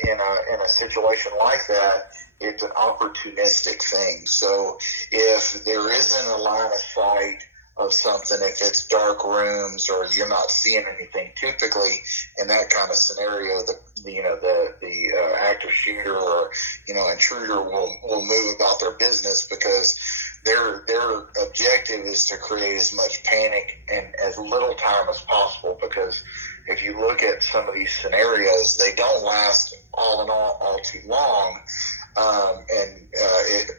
But in a situation like that, it's an opportunistic thing. So if there isn't a line of sight of something, if it's dark rooms or you're not seeing anything, typically in that kind of scenario, the active shooter or intruder will move about their business, because their objective is to create as much panic in as little time as possible. Because if you look at some of these scenarios, they don't last all too long.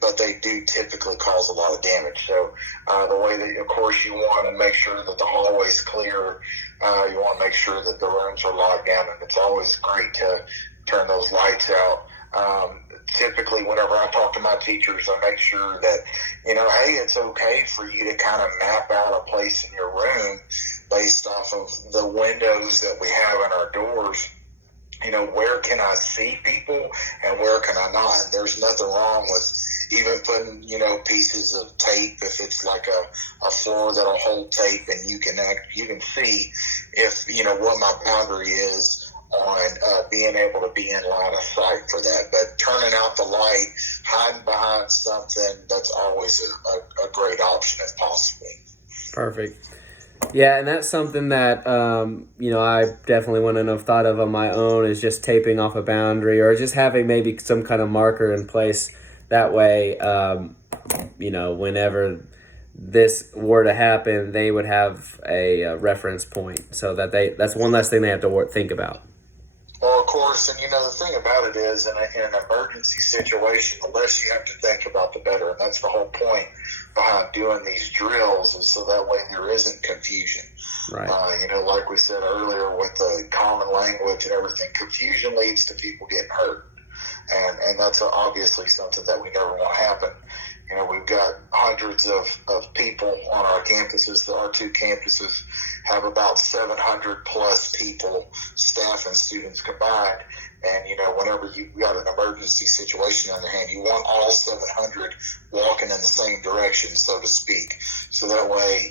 But they do typically cause a lot of damage. So the way that, of course, you want to make sure that the hallway's clear. You want to make sure that the rooms are locked down, and it's always great to turn those lights out. Typically, whenever I talk to my teachers, I make sure that, hey, it's okay for you to kind of map out a place in your room based off of the windows that we have in our doors. Where can I see people and where can I not? There's nothing wrong with even putting, pieces of tape, if it's like a floor that'll hold tape, and you can see if, what my boundary is on being able to be in line of sight for that. But turning out the light, hiding behind something, that's always a great option if possible. Perfect. Yeah, and that's something that, I definitely wouldn't have thought of on my own, is just taping off a boundary or just having maybe some kind of marker in place. That way, whenever this were to happen, they would have a reference point, so that that's one less thing they have to think about. Well, of course, and the thing about it is, in an emergency situation, the less you have to think about, the better. And that's the whole point behind doing these drills, is so that way there isn't confusion. Right. Like we said earlier, with the common language and everything, confusion leads to people getting hurt. And that's obviously something that we never want to happen. We've got hundreds of people on our campuses. Our two campuses have about 700 plus people, staff and students combined. And, whenever you've got an emergency situation on your hand, you want all 700 walking in the same direction, so to speak. So that way,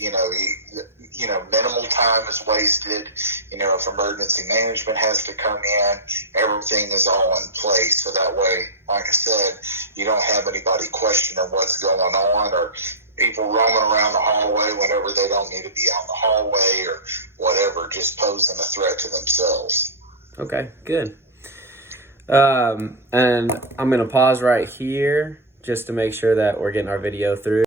minimal time is wasted. If emergency management has to come in, everything is all in place. So that way, like I said, you don't have anybody questioning what's going on, or people roaming around the hallway whenever they don't need to be on the hallway or whatever, just posing a threat to themselves. Okay, good. And I'm going to pause right here just to make sure that we're getting our video through.